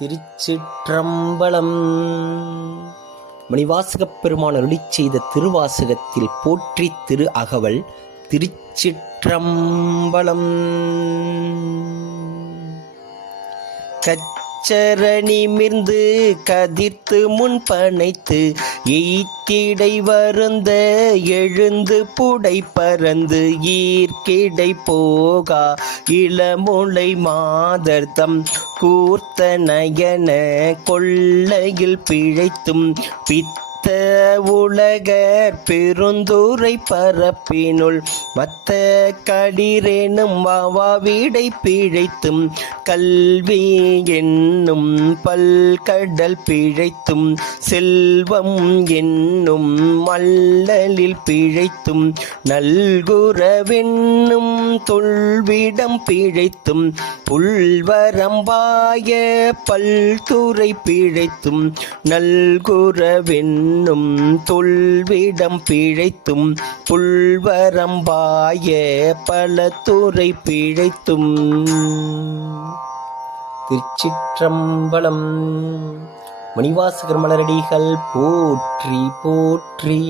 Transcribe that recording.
திருச்சிற்றம்பலம். மணிவாசகப் பெருமான் அருளிச் செய்த திருவாசகத்தில் போற்றி திரு அகவல். திருச்சிற்றம்பலம். கச்சரணிமிர்ந்து கதிர்த்து முன் பனைத்து எய்த்திடை வருந்த எழுந்து புடை பறந்து ஈர்க்கிடை போகா இளமுலை மாதர்தம் கூர்த்த நயன கொள்ளையில் பிழைத்தும் உலகர் பெருந்துரை பரப்பினுள் மத்த கடிரேனும் வாவிடை பிழைத்தும் கல்வி என்னும் பல்கடல் பிழைத்தும் செல்வம் என்னும் மல்லலில் பிழைத்தும் நல்குரவென்னும் தொல்விடம் பிழைத்தும் புல்வரம்பாய பல்துறை பிழைத்தும் நல்குரவென்னும் தொல்விடம் பிழைத்தும் புல்வரம்பாய பல துறை பிழைத்தும். திருச்சிற்றம்பலம். மணிவாசகர் மலரடிகள் போற்றி போற்றி.